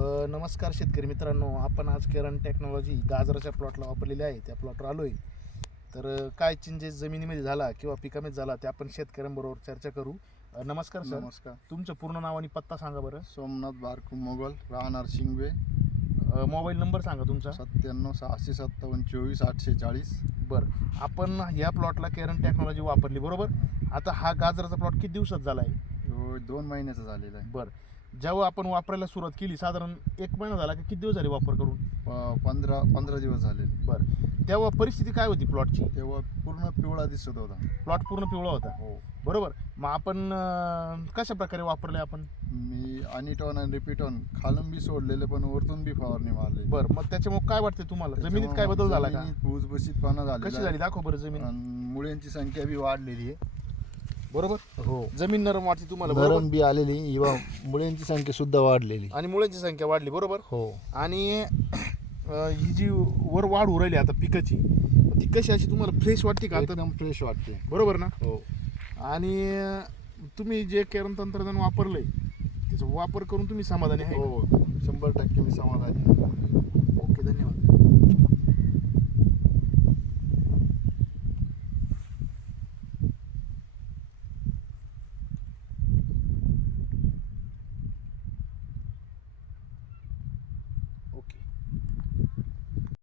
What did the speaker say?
नमस्कार शेतकरी मित्रांनो. आपण आज केरन टेक्नॉलॉजी गाजराच्या प्लॉटला वापरलेली आहे. त्या प्लॉटवर आलो आहे तर काय चेंजेस जमिनीमध्ये झाला किंवा पिकामध्ये झाला ते आपण शेतकऱ्यांबरोबर चर्चा करू. नमस्कार सर. नमस्कार. तुमचं पूर्ण नाव आणि पत्ता सांगा बरं. सोमनाथ बारकू मोगल राहणार शिंगवे. मोबाईल नंबर सांगा तुमचा. सत्त्याण्णव सहाशे सत्तावन्न चोवीस आठशे चाळीस. बरं. आपण या प्लॉटला केरन टेक्नॉलॉजी वापरली बरोबर? आता हा गाजराचा प्लॉट किती दिवसात झाला आहे तो दोन महिन्याचा झालेला आहे. बरं. जेव्हा आपण वापरायला सुरुवात केली साधारण एक महिना झाला की किती दिवस झाले वापर करून? प- पंधरा पंधरा दिवस झालेले बरं. तेव्हा परिस्थिती काय होती प्लॉटची? तेव्हा पूर्ण पिवळा दिसत होता. प्लॉट पूर्ण पिवळा होता? हो. बरोबर. मग आपण अं, कशा प्रकारे वापरले आपण? मी अनिटॉन आणि रिपिटॉन खालून बी सोडलेले पण वरतून बी फवारणी मारली. बरं. मग त्याच्यामुळे काय वाटते तुम्हाला? जमिनीत काय बदल झाला का? जमिनीत भुसभुशीतपणा कशी झाली? दाखव बरं जमीन. आणि मुळ्यांची संख्या बी वाढलेली आहे. बरोबर? हो. जमीन नरम वाटते तुम्हाला बरोबर? नरम बी आलेली किंवा मुळ्यांची संख्या सुद्धा वाढलेली. आणि मुळांची संख्या वाढली बरोबर? हो. आणि अं, ही जी वर वाढ उरायली आता पिकाची ती कशी अशी तुम्हाला फ्रेश वाटते का आता? एकदम फ्रेश वाटते. बरोबर ना? हो. आणि तुम्ही जे केरन तंत्रज्ञान वापरलंय त्याचा वापर करून तुम्ही समाधानी आहे हो. शंभर टक्के मी समाधानी आहे. ओके धन्यवाद.